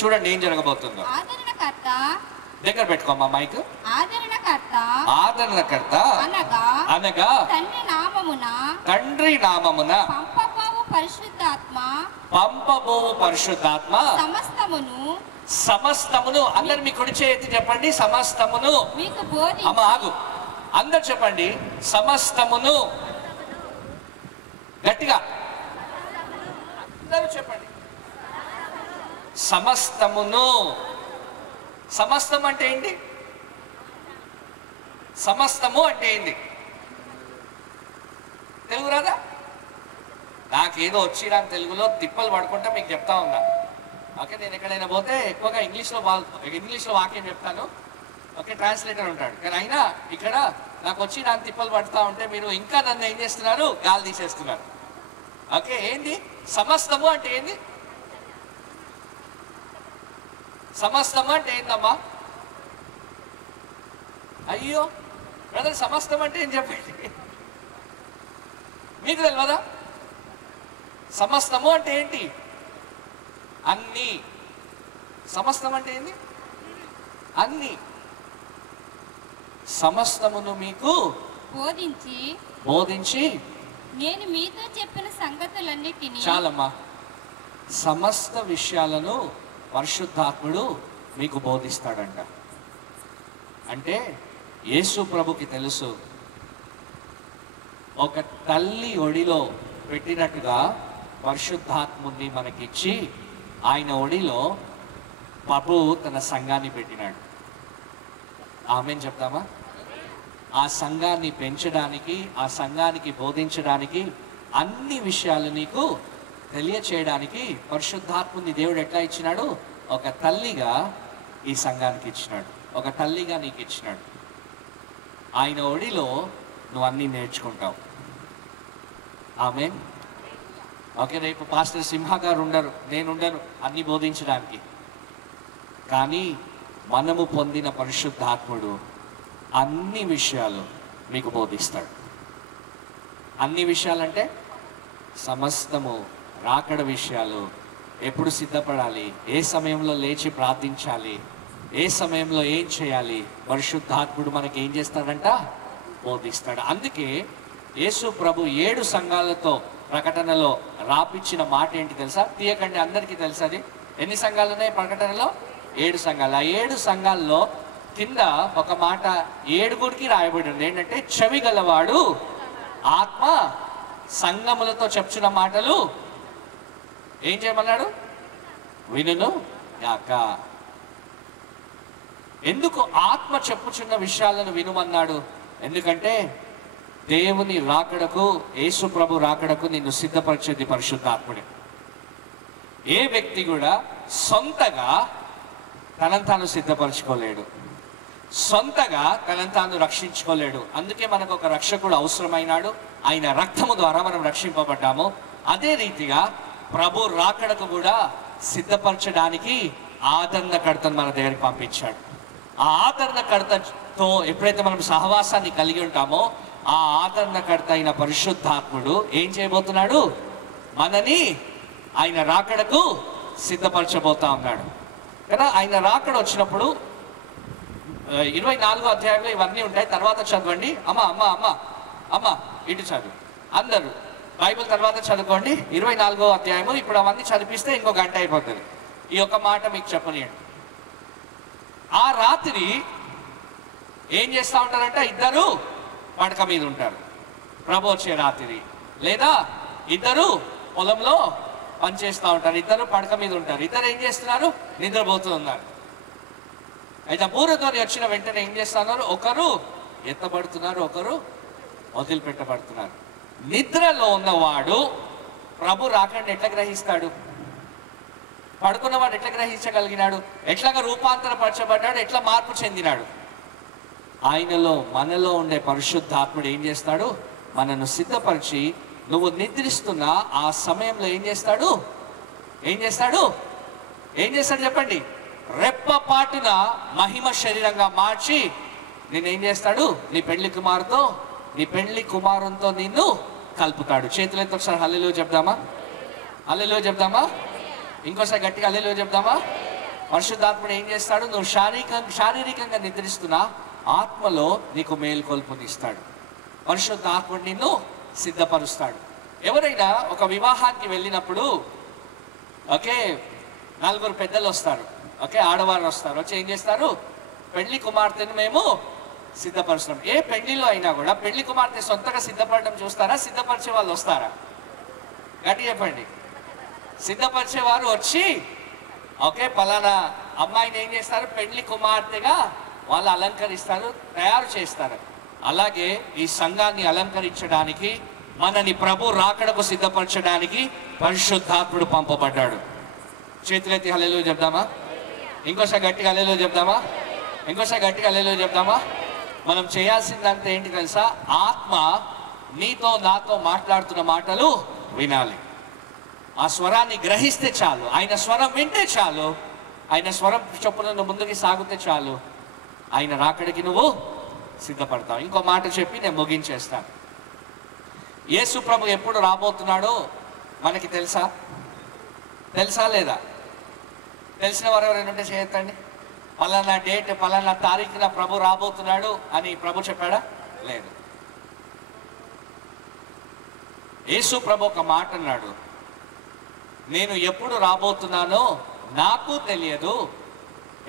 చూడండి ఏం జరగబోతుందో. ఆదరణకర్త దగ్గర పెట్టుకోమ్మా మైక్. ఆదరణకర్త ఆదరణకర్త అనగా తండ్రి నామమున పంపబోవు పరిశుద్ధాత్మ సమస్తమును అందరు మీ కుడి చేతి చెప్పండి. సమస్తమును. అమ్మ ఆగు, అందరు చెప్పండి. సమస్తమును గట్టిగా అందరూ చెప్పండి. సమస్తమును. సమస్తం అంటే ఏంటి? సమస్తము అంటే ఏంటి? తెలుగు రాదా? నాకేదో వచ్చి నాకు తెలుగులో తిప్పలు పడుకుంటా మీకు చెప్తా ఉన్నా. ఓకే, నేను ఎక్కడైనా పోతే ఎక్కువగా ఇంగ్లీష్లో వాక్యం చెప్తాను. ఓకే, ట్రాన్స్లేటర్ ఉంటాడు. కానీ అయినా ఇక్కడ నాకు వచ్చి నాకు తిప్పలు పడుతూ ఉంటే మీరు ఇంకా నన్ను ఏం చేస్తున్నారు? గాలి తీసేస్తున్నారు. ఓకే, ఏంటి సమస్తము అంటే ఏంది? సమస్తము అంటే ఏందమ్మా? అయ్యో బ్రదర్, సమస్తం అంటే ఏం చెప్పండి, మీకు తెలియదా? సమస్తము అంటే ఏంటి? అన్ని. సమస్తం అంటే ఏంది? అన్ని. సమస్తమును మీకు బోధించి నేను మీతో చెప్పిన సంగతులన్నిటినీ. చాలమ్మా. సమస్త విషయాలను పరిశుద్ధాత్ముడు మీకు బోధిస్తాడంట. అంటే యేసు ప్రభుకి తెలుసు, ఒక తల్లి ఒడిలో పెట్టినట్టుగా పరిశుద్ధాత్ముడిని మనకిచ్చి ఆయన ఒడిలో ప్రభు తన సంఘాన్ని పెట్టినాడు. ఆమేన్ చెప్తామా? ఆ సంఘాన్ని పెంచడానికి, ఆ సంఘానికి బోధించడానికి, అన్ని విషయాలు నీకు తెలియచేయడానికి పరిశుద్ధాత్ముని దేవుడు ఎట్లా ఇచ్చినాడు? ఒక తల్లిగా ఈ సంఘానికి ఇచ్చినాడు, ఒక తల్లిగా నీకు ఇచ్చినాడు. ఆయన ఒడిలో నువ్వు అన్నీ నేర్చుకుంటావు. ఆమేన్. ఓకే, రేపు పాస్టర్ సింహ గారు ఉండరు, నేనుండను అన్ని బోధించడానికి. కానీ మనము పొందిన పరిశుద్ధాత్ముడు అన్ని విషయాలు మీకు బోధిస్తాడు. అన్ని విషయాలంటే సమస్తము, రాకడ విషయాలు, ఎప్పుడు సిద్ధపడాలి, ఏ సమయంలో లేచి ప్రార్థించాలి, ఏ సమయంలో ఏం చేయాలి, పరిశుద్ధాత్ముడు మనకి ఏం చేస్తాడంట? బోధిస్తాడు. అందుకే యేసు ప్రభు 7 సంఘాలతో ప్రకటనలో రాపిచ్చిన మాట ఏంటి తెలుసా? తీయకండి, అందరికీ తెలుసు అది. ఎన్ని సంఘాలు ఉన్నాయి ప్రకటనలో? 7 సంఘాలు. ఆ 7 సంఘాల్లో కింద ఒక మాట 7గురికి రాయబడి ఉంది. ఏంటంటే చెవి గలవాడు ఆత్మ సంఘములతో చెప్తున్న మాటలు ఏం చేయమన్నాడు? వినును గాక. ఎందుకు ఆత్మ చెప్పుచున్న విషయాలను వినుమన్నాడు? ఎందుకంటే దేవుని రాకడకు, యేసు ప్రభు రాకడకు నిన్ను సిద్ధపరిచేది పరిశుద్ధాత్ముడే. ఏ వ్యక్తి కూడా సొంతగా తనను తాను సిద్ధపరచుకోలేడు, సొంతగా తనను తాను రక్షించుకోలేడు. అందుకే మనకు ఒక రక్షకుడు అవసరమైనాడు. ఆయన రక్తము ద్వారా మనం రక్షింపబడ్డాము. అదే రీతిగా ప్రభు రాకడకు కూడా సిద్ధపరచడానికి ఆదరణకర్తను మన దగ్గరికి పంపించాడు. ఆ ఆదరణకర్తతో ఎప్పుడైతే మనం సహవాసాన్ని కలిగి ఉంటామో, ఆ ఆదరణకర్త అయిన పరిశుద్ధాత్ముడు ఏం చేయబోతున్నాడు? మనని ఆయన రాకడకు సిద్ధపరచబోతా ఉన్నాడు కదా. ఆయన రాకడ వచ్చినప్పుడు 24వ అధ్యాయంలో ఇవన్నీ ఉంటాయి. తర్వాత చదవండి. అమ్మ ఇటు చదువు. అందరూ బైబిల్ తర్వాత చదువుకోండి. 24వ అధ్యాయము. ఇప్పుడు అవన్నీ చదివిస్తే ఇంకో గంట అయిపోతుంది. ఈ ఒక్క మాట మీకు చెప్పనియండి. ఆ రాత్రి ఏం చేస్తూ ఉంటారంటే, ఇద్దరు పడక మీద ఉంటారు ప్రభు వచ్చే రాత్రి. లేదా ఇద్దరు పొలంలో పనిచేస్తూ ఉంటారు, ఇద్దరు పడక మీద ఉంటారు. ఇద్దరు ఏం చేస్తున్నారు? నిద్రపోతూ ఉన్నారు. అయితే బూరధ్వని వచ్చిన వెంటనే ఏం చేస్తున్నారు? ఒకరు ఎత్తబడుతున్నారు, ఒకరు వదిలిపెట్టబడుతున్నారు. నిద్రలో ఉన్నవాడు ప్రభు రాకడిని ఎట్లా గ్రహిస్తాడు? పడుకున్నవాడు ఎట్లా గ్రహించగలిగినాడు? ఎట్లాగా రూపాంతరపరచబడ్డాడు? ఎట్లా మార్పు చెందినాడు? ఆయనలో, మనలో ఉండే పరిశుద్ధాత్ముడు ఏం చేస్తాడు? మనను సిద్ధపరిచి, నువ్వు నిద్రిస్తున్న ఆ సమయంలో ఏం చేస్తాడు? ఏం చేస్తాడు చెప్పండి. రెప్పపాటున మహిమ శరీరంగా మార్చి నేనేం చేస్తాడు? నీ పెళ్లి కుమారునితో నిన్ను కలుపుతాడు. చేతులతో ఒకసారి హల్లెలూయా చెప్దామా? హల్లెలూయా చెప్దామా? ఇంకోసారి గట్టిగా హల్లెలూయా చెప్దామా? పరిశుద్ధాత్ముడు ఏం చేస్తాడు? నువ్వు శారీరకంగా నిద్రిస్తున్నా ఆత్మలో నీకు మేల్కొల్పునిస్తాడు. పరిశుద్ధాత్ముడు నిన్ను సిద్ధపరుస్తాడు. ఎవరైనా ఒక వివాహానికి వెళ్ళినప్పుడు ఓకే, 4 పెద్దలు వస్తారు, ఓకే, ఆడవారు వస్తారు, వచ్చి ఏం చేస్తారు? పెళ్లి కుమార్తెను మేము సిద్ధపరుస్తున్నాం. ఏ పెళ్లిలో అయినా కూడా పెళ్లి కుమార్తె సొంతగా సిద్ధపడడం చూస్తారా? సిద్ధపరిచే వాళ్ళు వస్తారా? గట్టి చెప్పండి. సిద్ధపరిచేవారు వచ్చి ఓకే పలానా అమ్మాయిని ఏం చేస్తారు? పెళ్లి కుమార్తెగా వాళ్ళు అలంకరిస్తారు, తయారు చేస్తారు. అలాగే ఈ సంఘాన్ని అలంకరించడానికి, మనని ప్రభు రాకడకు సిద్ధపరచడానికి పరిశుద్ధాత్ముడు పంపబడ్డాడు. చేతులెత్తి హల్లెలూయా చెప్దామా? ఇంకోసారి గట్టిగా హల్లెలూయా చెప్దామా? ఇంకోసారి గట్టిగా హల్లెలూయా చెప్దామా? మనం చేయాల్సిందంతా ఏంటి తెలుసా? ఆత్మ నీతో నాతో మాట్లాడుతున్న మాటలు వినాలి. ఆ స్వరాన్ని గ్రహిస్తే చాలు, ఆయన స్వరం వింటే చాలు, ఆయన స్వరం చొప్పున నువ్వు ముందుకు సాగితే చాలు, ఆయన రాకడికి నువ్వు సిద్ధపడతావు. ఇంకో మాట చెప్పి నేను ముగించేస్తాను. యేసు ప్రభు ఎప్పుడు రాబోతున్నాడో మనకి తెలుసా? తెలుసా లేదా? తెలిసిన వారు ఎవరైనా ఉంటే చేయొద్దండి. పలానా డేట్ పలానా తారీఖున ప్రభు రాబోతున్నాడు అని ప్రభు చెప్పాడా? లేదు. యేసు ప్రభు ఒక మాట అన్నాడు, నేను ఎప్పుడు రాబోతున్నానో నాకు తెలియదు.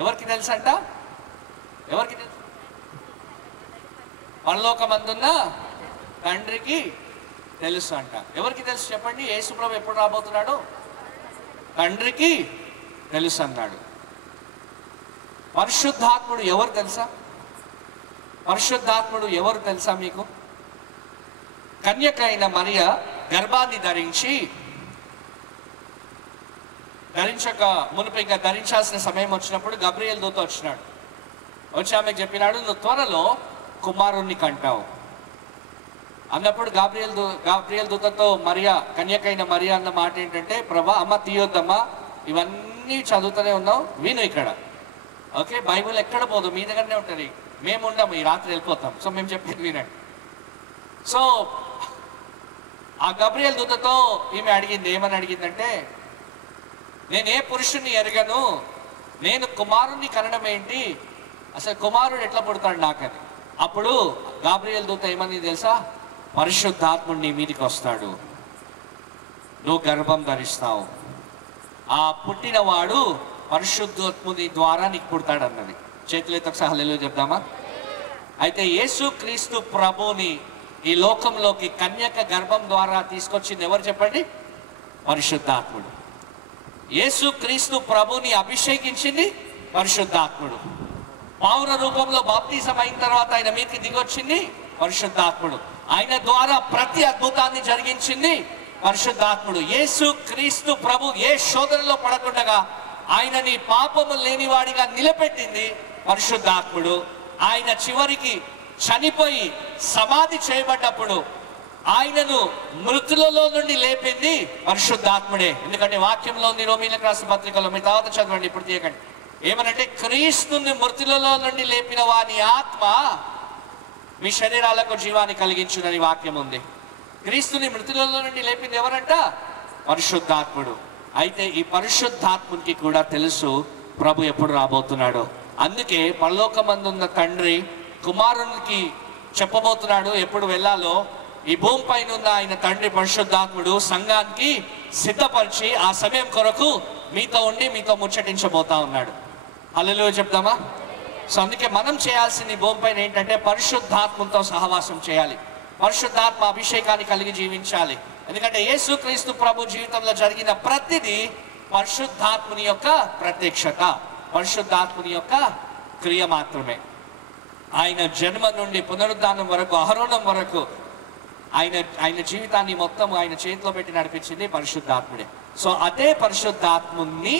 ఎవరికి తెలుసంట? ఎవరికి తెలుసు? పరలోకమందున్న తండ్రికి తెలుసు అంట. ఎవరికి తెలుసు చెప్పండి? యేసు ప్రభు ఎప్పుడు రాబోతున్నాడు? తండ్రికి తెలుసు అన్నాడు. పరిశుద్ధాత్ముడు ఎవరు తెలుసా? పరిశుద్ధాత్ముడు ఎవరు తెలుసా మీకు? కన్యక అయిన మరియ గర్భాన్ని ధరించక మునుపు ఇంకా ధరించాల్సిన సమయం వచ్చినప్పుడు గబ్రియేల్ దూత వచ్చినాడు. వచ్చి ఆమెకు చెప్పినాడు, నువ్వు త్వరలో కుమారుణ్ణి కంటావు అన్నప్పుడు గాబ్రియేల్ దూతతో మరియా, కన్యకైన మరియా అన్న మాట ఏంటంటే, ప్రభా అమ్మ తీయొద్దమ్మా, ఇవన్నీ చదువుతూనే ఉన్నావు, విను ఇక్కడ, ఓకే, బైబిల్ ఎక్కడ పోదు, మీ దగ్గరనే ఉంటుంది, మేము ఉండము, ఈ రాత్రి వెళ్ళిపోతాం, సో మేము చెప్పేది వినండి. సో ఆ గబ్రియేల్ దూతతో ఈమె అడిగింది, ఏమని అడిగిందంటే, నేను ఏ పురుషుణ్ణి ఎరగను, నేను కుమారుణ్ణి కనడం ఏంటి, అసలు కుమారుడు ఎట్లా పుడతాడు నాకని. అప్పుడు గాబ్రియేల్ దూత ఏమని తెలుసా? పరిశుద్ధాత్ముడు నీ మీదికి వస్తాడు, నువ్వు గర్భం ధరిస్తావు, ఆ పుట్టినవాడు పరిశుద్ధాత్ముని ద్వారా నీకు పుడతాడు అన్నది. చేతులెత్తి ఒకసారి హల్లెలూయా చెప్దామా? అయితే యేసు క్రీస్తు ప్రభుని ఈ లోకంలోకి కన్యక గర్భం ద్వారా తీసుకొచ్చింది ఎవరు చెప్పండి? పరిశుద్ధాత్ముడు. యేసు క్రీస్తు ప్రభుని అభిషేకించింది పరిశుద్ధాత్ముడు. పావుర రూపంలో బాప్తిజం అయిన తర్వాత ఆయన మీదకి దిగొచ్చింది పరిశుద్ధాత్ముడు. ఆయన ద్వారా ప్రతి అద్భుతాన్ని జరిగించింది పరిశుద్ధాత్ముడు. యేసు క్రీస్తు ప్రభు ఏ శోధనలో పడకుండా ఆయనని పాపము లేనివాడిగా నిలబెట్టింది పరిశుద్ధాత్ముడు. ఆయన చివరికి చనిపోయి సమాధి చేయబడ్డప్పుడు ఆయనను మృతులలో నుండి లేపింది పరిశుద్ధాత్ముడే. ఎందుకంటే వాక్యంలో ఉంది, రోమీయులకు రాసిన పత్రికలో, మీ తర్వాత చదవండి, ఇప్పుడు తీయకండి, ఏమనంటే క్రీస్తుని మృతులలో నుండి లేపిన వాని ఆత్మ మీ శరీరాలకు జీవాన్ని కలిగించునని వాక్యం ఉంది. క్రీస్తుని మృతులలో నుండి లేపింది ఎవరంట? పరిశుద్ధాత్ముడు. అయితే ఈ పరిశుద్ధాత్మునికి కూడా తెలుసు ప్రభు ఎప్పుడు రాబోతున్నాడో. అందుకే పరలోకమందున్న తండ్రి కుమారునికి చెప్పబోతున్నాడు ఎప్పుడు వెళ్ళాలో. ఈ భూమి పైన ఉన్న ఆయన తండ్రి పరిశుద్ధాత్ముడు సంఘానికి సిద్ధపరిచి ఆ సమయం కొరకు మీతో ఉండి మీతో ముచ్చటించబోతా ఉన్నాడు. హల్లెలూయా చెప్దామా? సో అందుకే మనం చేయాల్సింది భూమి పైన ఏంటంటే పరిశుద్ధాత్మతో సహవాసం చేయాలి, పరిశుద్ధాత్మ అభిషేకాన్ని కలిగి జీవించాలి. ఎందుకంటే యేసుక్రీస్తు ప్రభు జీవితంలో జరిగిన ప్రతిదీ పరిశుద్ధాత్ముని యొక్క ప్రత్యక్షత, పరిశుద్ధాత్ముని యొక్క క్రియ మాత్రమే. ఆయన జన్మ నుండి పునరుద్ధానం వరకు, అహరోనం వరకు ఆయన జీవితాన్ని మొత్తం ఆయన చేతిలో పెట్టి నడిపించింది పరిశుద్ధాత్ముడే. సో అదే పరిశుద్ధాత్మునికి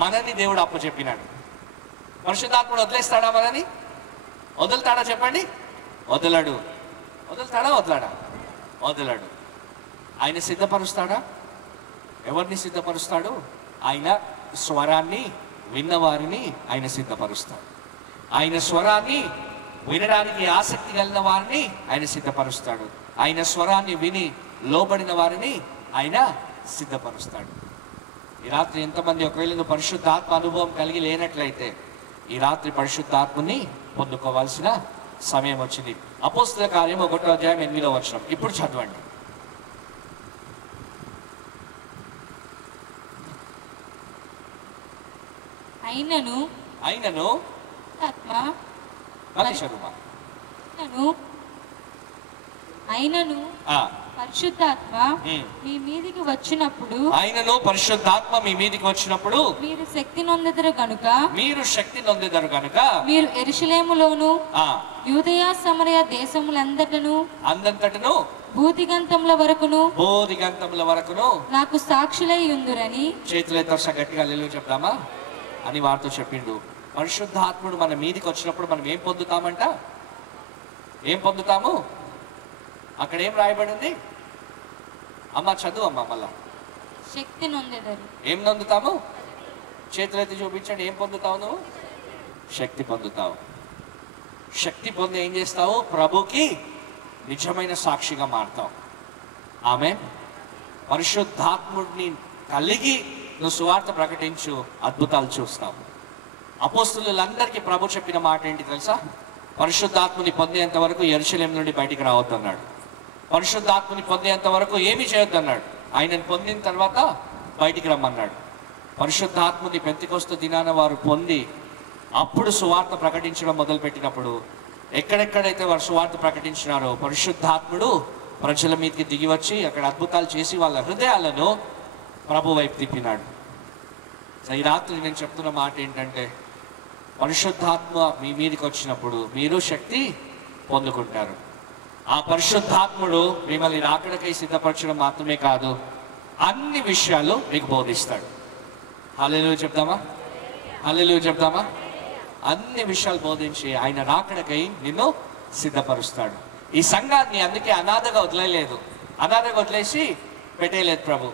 మనని దేవుడు అప్పచెప్పినాడు. పరిశుద్ధాత్ముడు వదిలేస్తాడా మనని? వదులుతాడా చెప్పండి? వదలడు. వదులుతాడా? వదలడు. ఆయన సిద్ధపరుస్తాడా? ఎవరిని సిద్ధపరుస్తాడు? ఆయన స్వరాన్ని విన్నవారిని ఆయన సిద్ధపరుస్తాడు. ఆయన స్వరాన్ని వినడానికి ఆసక్తి కలిగిన వారిని ఆయన సిద్ధపరుస్తాడు. ఆయన స్వరాన్ని విని లోబడిన వారిని ఆయన సిద్ధపరుస్తాడు. ఈ రాత్రి ఎంతమంది ఒకవేళ నువ్వు పరిశుద్ధాత్మ అనుభవం కలిగి లేనట్లయితే ఈ రాత్రి పరిశుద్ధాత్మని పొందుకోవాల్సిన సమయం వచ్చింది. అపోస్తల కార్యం 1వ అధ్యాయం 8వ వచనం ఇప్పుడు చదవండి. అయినను పరిశుద్ధాత్మ మీ మీదికి వచ్చినప్పుడు మీరు శక్తి నొందెదరు గనుక మీరు యెరూషలేములోను యూదయ సమరయ దేశములంతటను భూదిగంతముల వరకును నాకు సాక్షులై ఉందురని. చేతులతో గట్టిగా హల్లెలూయా చెప్దామా అని వారితో చెప్పిండు. పరిశుద్ధాత్ముడు మన మీదికి వచ్చినప్పుడు మనం ఏం పొందుతామంట? ఏం పొందుతాము? అక్కడ ఏం రాయబడింది అమ్మ? చదువు అమ్మ మళ్ళా. శక్తి నొందెదరు. ఏం నొందుతాము? చేతులైతే చూపించండి. ఏం పొందుతావు నువ్వు? శక్తి పొందుతావు. శక్తి పొంది ఏం చేస్తావు? ప్రభుకి నిజమైన సాక్షిగా మారుతావు. ఆమేన్. పరిశుద్ధాత్ముడిని కలిగి నువ్వు సువార్త ప్రకటించు, అద్భుతాలు చూస్తావు. అపోస్తలులందరికీ ప్రభు చెప్పిన మాట ఏంటి తెలుసా? పరిశుద్ధాత్మని పొందేంత వరకు యెరూషలేము నుండి బయటికి రావద్దన్నాడు. పరిశుద్ధాత్మని పొందేంత వరకు ఏమీ చేయొద్దన్నాడు. ఆయనను పొందిన తర్వాత బయటికి రమ్మన్నాడు. పరిశుద్ధాత్మని పెంతెకొస్తు దినాన వారు పొంది అప్పుడు సువార్త ప్రకటించడం మొదలుపెట్టినప్పుడు ఎక్కడెక్కడైతే వారు సువార్త ప్రకటించినారో పరిశుద్ధాత్ముడు ప్రజల మీదకి దిగి వచ్చి అక్కడ అద్భుతాలు చేసి వాళ్ళ హృదయాలను ప్రభు వైపు తిప్పినాడు. ఈ రాత్రి నేను చెప్తున్న మాట ఏంటంటే, పరిశుద్ధాత్మ మీ మీదకి వచ్చినప్పుడు మీరు శక్తి పొందుకుంటారు. ఆ పరిశుద్ధాత్ముడు మిమ్మల్ని రాకడకై సిద్ధపరచడం మాత్రమే కాదు, అన్ని విషయాలు మీకు బోధిస్తాడు. హల్లెలూయా చెప్దామా? హల్లెలూయా చెప్దామా? అన్ని విషయాలు బోధించి ఆయన రాకడకై నిన్ను సిద్ధపరుస్తాడు. ఈ సంఘాన్ని అందుకే అనాథగా వదిలేయలేదు, అనాథగా వదిలేసి పెట్టేయలేదు ప్రభు.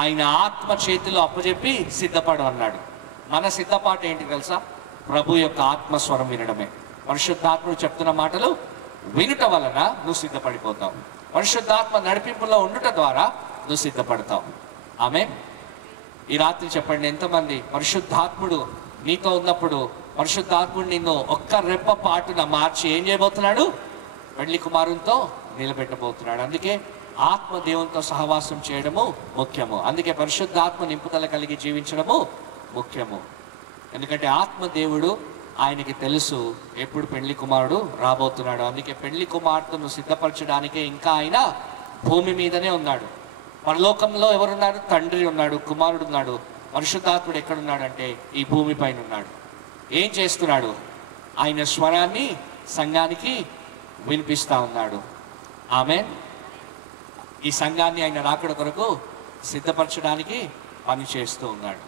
ఆయన ఆత్మ చేతిలో అప్పచెప్పి సిద్ధపడు అన్నాడు. మన సిద్ధపాటు ఏంటి తెలుసా? ప్రభు యొక్క ఆత్మస్వరం వినడమే. పరిశుద్ధాత్ముడు చెప్తున్న మాటలు వినుట వలన నువ్వు సిద్ధపడిపోతావు. పరిశుద్ధాత్మ నడిపింపులో ఉండుట ద్వారా నువ్వు సిద్ధపడతావు. ఆమేన్. ఈ రాత్రి చెప్పండి, ఎంతమంది పరిశుద్ధాత్ముడు నీతో ఉన్నప్పుడు పరిశుద్ధాత్ముడు నిన్ను ఒక్క రెప్ప పాటున మార్చి ఏం చేయబోతున్నాడు? పెళ్లి కుమారునితో నిలబెట్టబోతున్నాడు. అందుకే ఆత్మ దేవునితో సహవాసం చేయడము ముఖ్యము. అందుకే పరిశుద్ధాత్మ నింపుదల కలిగి జీవించడము ముఖ్యము. ఎందుకంటే ఆత్మ దేవుడు ఆయనకి తెలుసు ఎప్పుడు పెళ్లి కుమారుడు రాబోతున్నాడు. అందుకే పెళ్లి కుమార్తెను సిద్ధపరచడానికే ఇంకా ఆయన భూమి మీదనే ఉన్నాడు. పరలోకంలో ఎవరున్నారు? తండ్రి ఉన్నాడు, కుమారుడు ఉన్నాడు. పరిశుద్ధాత్ముడు ఎక్కడున్నాడంటే ఈ భూమి పైన ఉన్నాడు. ఏం చేస్తున్నాడు? ఆయన స్వరాన్ని సంఘానికి వినిపిస్తా ఉన్నాడు. ఆమేన్. ఈ సంఘాన్ని ఆయన రాకడ కొరకు సిద్ధపరచడానికి పని చేస్తూ ఉన్నాడు.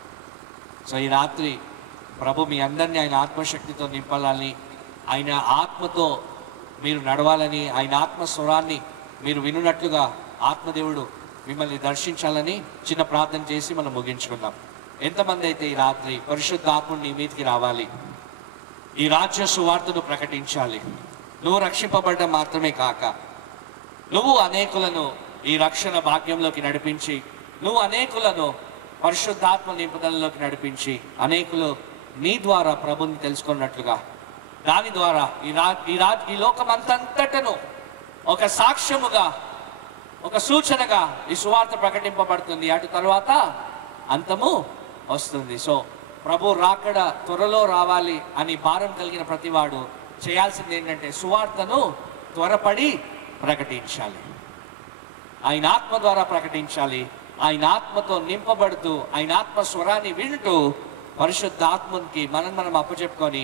సో ఈ రాత్రి ప్రభు మీ అందరినీ ఆయన ఆత్మశక్తితో నింపాలని, ఆయన ఆత్మతో మీరు నడవాలని, ఆయన ఆత్మ స్వరాన్ని మీరు వినున్నట్లుగా ఆత్మదేవుడు మిమ్మల్ని దర్శించాలని చిన్న ప్రార్థన చేసి మనం ముగించుకుందాం. ఎంతమంది అయితే ఈ రాత్రి పరిశుద్ధాత్ముడు నీ మీదకి రావాలి, ఈ రాజ్య సువార్తను ప్రకటించాలి, నువ్వు రక్షింపబడ్డం మాత్రమే కాక నువ్వు అనేకులను ఈ రక్షణ భాగ్యంలోకి నడిపించి, నువ్వు అనేకులను పరిశుద్ధాత్మ నింపుదలలోకి నడిపించి, అనేకులు నీ ద్వారా ప్రభుని తెలుసుకున్నట్లుగా, దాని ద్వారా ఈ లోకమంతటను ఒక సాక్ష్యముగా, ఒక సూచనగా ఈ సువార్త ప్రకటింపబడుతుంది. అటు తర్వాత అంతము వస్తుంది. సో ప్రభు రాకడ త్వరలో రావాలి అని భారం కలిగిన ప్రతివాడు చేయాల్సింది ఏంటంటే సువార్తను త్వరపడి ప్రకటించాలి. ఆయన ఆత్మ ద్వారా ప్రకటించాలి. ఆయన ఆత్మతో నింపబడుతూ ఆయన ఆత్మ స్వరాన్ని వింటూ పరిశుద్ధాత్మకి మనం అప్పచెప్పుకొని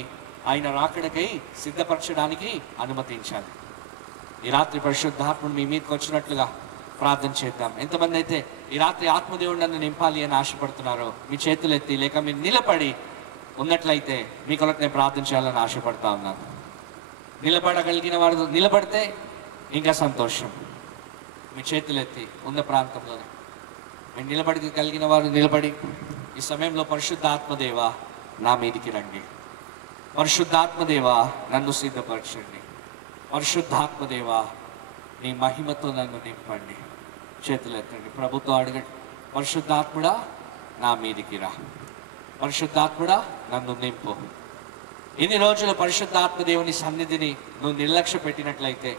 ఆయన రాకడకై సిద్ధపరచడానికి అనుమతించాలి. ఈ రాత్రి పరిశుద్ధాత్ముడు మీ మీదకి వచ్చినట్లుగా ప్రార్థన చేద్దాం. ఎంతమంది అయితే ఈ రాత్రి ఆత్మదేవుడు నన్ను నింపాలి అని ఆశపడుతున్నారో మీ చేతులు ఎత్తి, లేక మీరు నిలబడి ఉన్నట్లయితే మీ కొరకు నేను ప్రార్థన చేయాలని ఆశపడతా ఉన్నాను. నిలబడగలిగిన వారు నిలబడితే ఇంకా సంతోషం. మీ చేతులు ఎత్తి ఉన్న ప్రాంతంలోనే మీరు నిలబడగలిగిన వారు నిలబడి ఈ సమయంలో పరిశుద్ధాత్మదేవా నా మీదికి రండి, పరిశుద్ధాత్మదేవా నన్ను సిద్ధపరచండి, పరిశుద్ధాత్మదేవా నీ మహిమతో నన్ను నింపండి. చేతులు ఎత్తండి, ప్రభుతో అడగండి. పరిశుద్ధాత్ముడా నా మీదికి రా. పరిశుద్ధాత్ముడా నన్ను నింపు. ఇన్ని రోజులు పరిశుద్ధాత్మ దేవుని సన్నిధిని నువ్వు నిర్లక్ష్య పెట్టినట్లయితే,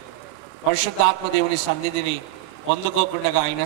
పరిశుద్ధాత్మ దేవుని సన్నిధిని పొందుకోకుండా ఆయన